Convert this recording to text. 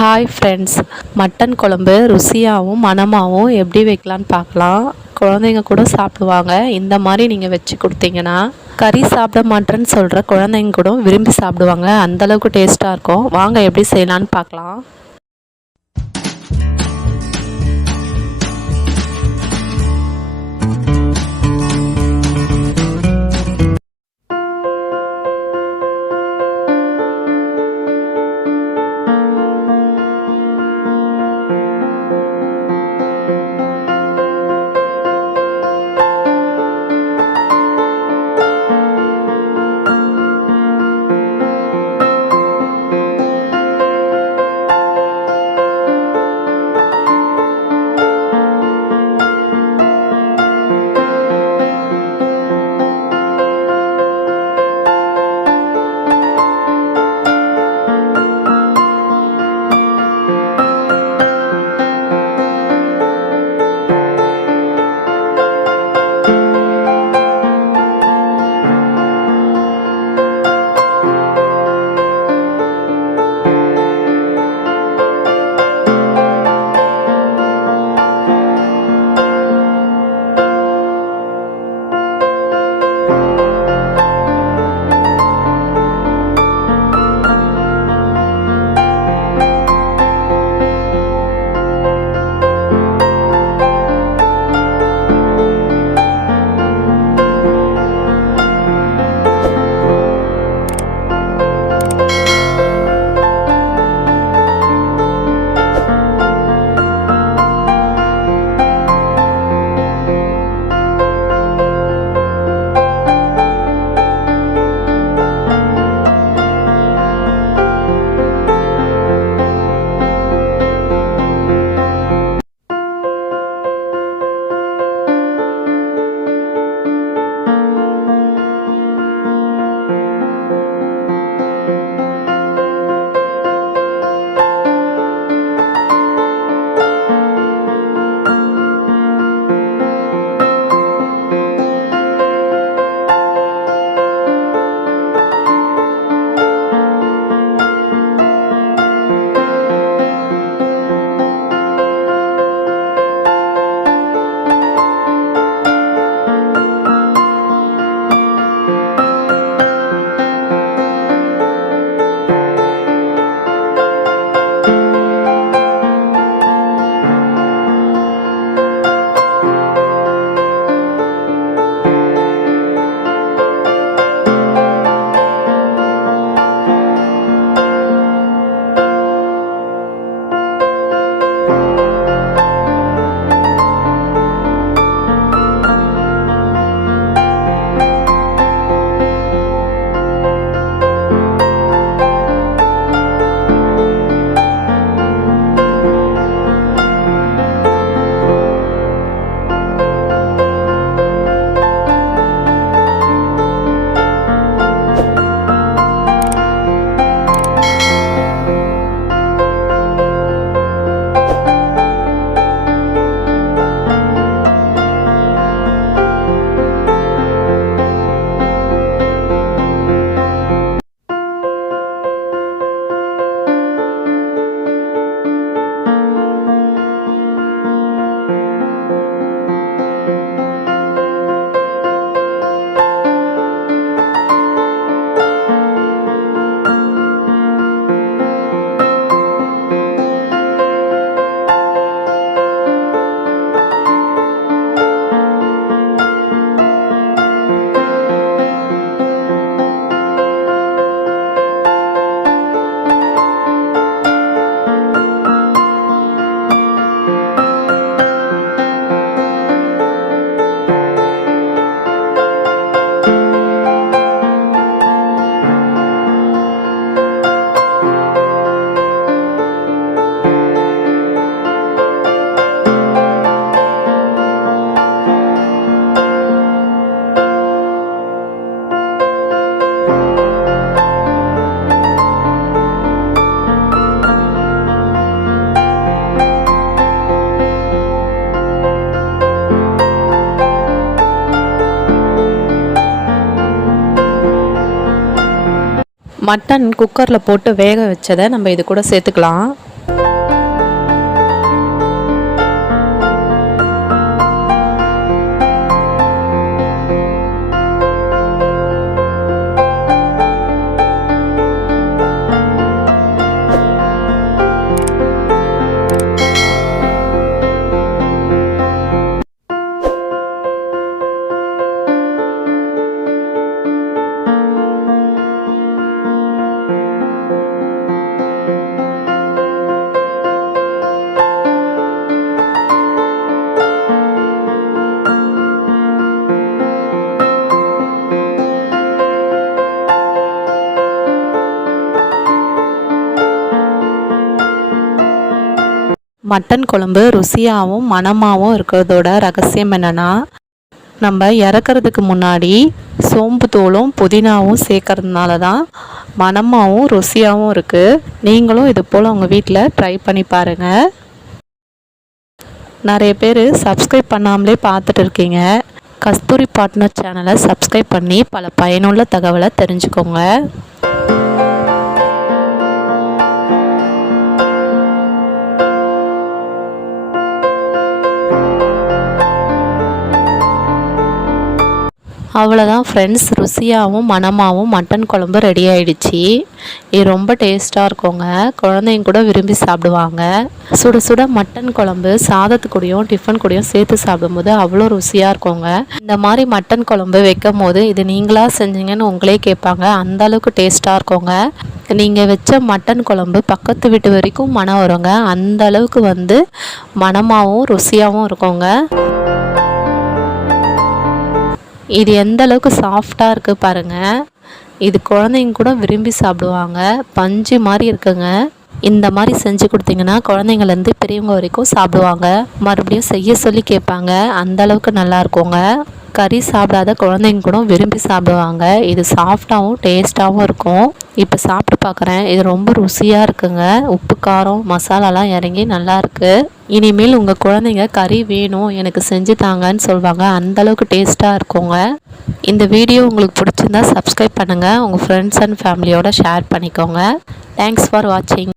Hi friends, mutton குழம்பு ருசியாகவும் மணமாகவும் எப்படி வைக்கலான்னு பார்க்கலாம். குழந்தைங்க கூட சாப்பிடுவாங்க. இந்த மாதிரி நீங்கள் வச்சு கொடுத்தீங்கன்னா கறி சாப்பிட மாட்டேன்னு சொல்கிற குழந்தைங்க கூட விரும்பி சாப்பிடுவாங்க. அந்தளவுக்கு டேஸ்ட்டாக இருக்கும். வாங்க எப்படி செய்யலான்னு பார்க்கலாம். மட்டன் குக்கரில் போட்டு வேக வச்சதை நம்ம இது கூட சேர்த்துக்கலாம். மட்டன் குழம்பு ருசியாகவும் மணமாகவும் இருக்கிறதோட ரகசியம் என்னென்னா, நம்ம இறக்கிறதுக்கு முன்னாடி சோம்பு தூளும் புதினாவும் சேர்க்கறதுனால தான் மணமாகவும் ருசியாகவும் இருக்குது. நீங்களும் இது போல் உங்கள் வீட்டில் ட்ரை பண்ணி பாருங்கள். நிறைய பேர் சப்ஸ்கிரைப் பண்ணாமலே பார்த்துட்டு இருக்கீங்க. கஸ்தூரி பார்ட்னர் சேனலை சப்ஸ்கிரைப் பண்ணி பல பயனுள்ள தகவலை தெரிஞ்சுக்கோங்க. அவ்வளோதான் ஃப்ரெண்ட்ஸ், ருசியாகவும் மணமாகவும் மட்டன் குழம்பு ரெடி ஆகிடுச்சி. இது ரொம்ப டேஸ்ட்டாக இருக்குங்க. குழந்தைங்க கூட விரும்பி சாப்பிடுவாங்க. சுட சுட மட்டன் குழம்பு சாதத்துக்கூடையும் டிஃபன் கூடையும் சேர்த்து சாப்பிடும்போது அவ்வளோ ருசியாக இருக்குங்க. இந்த மாதிரி மட்டன் குழம்பு வைக்கும் போது இது நீங்களாக செஞ்சீங்கன்னு உங்களே கேட்பாங்க. அந்த அளவுக்கு டேஸ்ட்டாக இருக்குங்க. நீங்கள் வச்ச மட்டன் குழம்பு பக்கத்து வீட்டு வரைக்கும் மனம் வருங்க. அந்த அளவுக்கு மணமாகவும் ருசியாகவும் இருக்குங்க. இது எந்த அளவுக்கு சாஃப்டாக இருக்குது பாருங்கள். இது குழந்தைங்க கூட விரும்பி சாப்பிடுவாங்க. பஞ்சு மாதிரி இருக்குங்க. இந்த மாதிரி செஞ்சு கொடுத்தீங்கன்னா குழந்தைங்கள்லேருந்து பெரியவங்க வரைக்கும் சாப்பிடுவாங்க. மறுபடியும் செய்ய சொல்லி கேட்பாங்க. அந்த அளவுக்கு நல்லா இருக்குங்க. கறி சாப்பிடாத குழந்தைங்க கூட விரும்பி சாப்பிடுவாங்க. இது சாஃப்டாகவும் டேஸ்ட்டாகவும் இருக்கும். இப்போ சாப்பிட்டு பார்க்குறேன். இது ரொம்ப ருசியாக இருக்குங்க. உப்பு காரம் மசாலாலாம் இறங்கி நல்லாயிருக்கு. இனிமேல் உங்கள் குழந்தைங்க கறி வேணும் எனக்கு செஞ்சு தாங்கன்னு சொல்லுவாங்க. அந்தளவுக்கு டேஸ்ட்டாக இருக்குங்க. இந்த வீடியோ உங்களுக்கு பிடிச்சிருந்தா சப்ஸ்கிரைப் பண்ணுங்கள். உங்கள் ஃப்ரெண்ட்ஸ் அண்ட் ஃபேமிலியோட ஷேர் பண்ணிக்கோங்க. தேங்க்ஸ் ஃபார் வாட்சிங்.